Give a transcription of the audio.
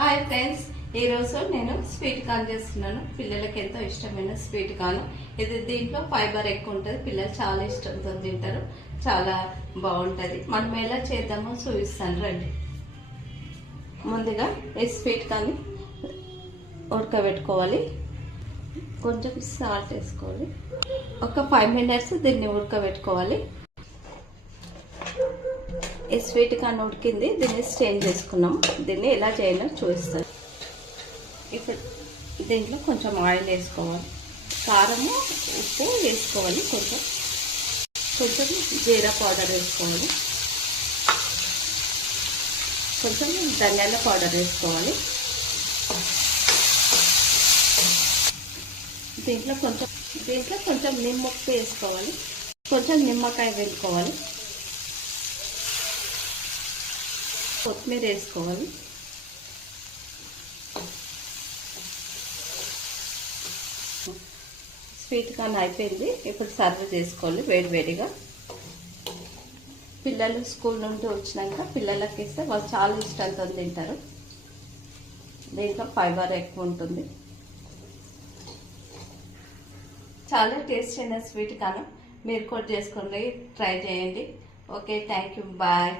Hi friends, ఈరోజు నేను sweet corn చేస్తున్నాను. పిల్లలకి ఎంతో ఇష్టమైన స్వీట్ కార్న్. ఇది దీంట్లో ఫైబర్ ఎక్కువ ఉంటుంది. పిల్లలు చాలా ఇష్టంతో తింటారు. చాలా బాగుంటుంది. మనం ఎలా చేద్దామో చూపిస్తాను రండి. ముందుగా ఈ స్వీట్ కార్న్ ఉడకబెట్టుకోవాలి. కొంచెం సాల్ట్ వేసుకోవాలి. ఒక 5 minutes దీన్ని ఉడకబెట్టుకోవాలి. ఈ స్వీట్ కార్న్ ఉడికింది. దీన్ని స్టెయిన్ చేసుకున్నాం. దీన్ని ఎలా చేయాలో చూపిస్తాను. ఇప్పుడు దీంట్లో కొంచెం ఆయిల్ వేసుకోవాలి. కారము ఉప్పు వేసుకోవాలి. కొంచెం జీరా పౌడర్ వేసుకోవాలి. కొంచెం ధనియాల పౌడర్ వేసుకోవాలి. దీంట్లో కొంచెం నిమ్మప్పు వేసుకోవాలి. కొంచెం నిమ్మకాయ వేసుకోవాలి. కొత్తిమీర వేసుకోవాలి. స్వీట్ కార్న్ అయిపోయింది. ఇప్పుడు సర్వ్ చేసుకోవాలి వేడివేడిగా. పిల్లలు స్కూల్ నుండి వచ్చినాక పిల్లలకి ఇస్తే వాళ్ళు చాలా ఇష్టంతో తింటారు. దీంట్లో ఫైబర్ ఎక్కువ ఉంటుంది. చాలా టేస్ట్ అయిన స్వీట్ కార్న్ మీరు కూడా చేసుకోండి, ట్రై చేయండి. Okay, thank you, bye.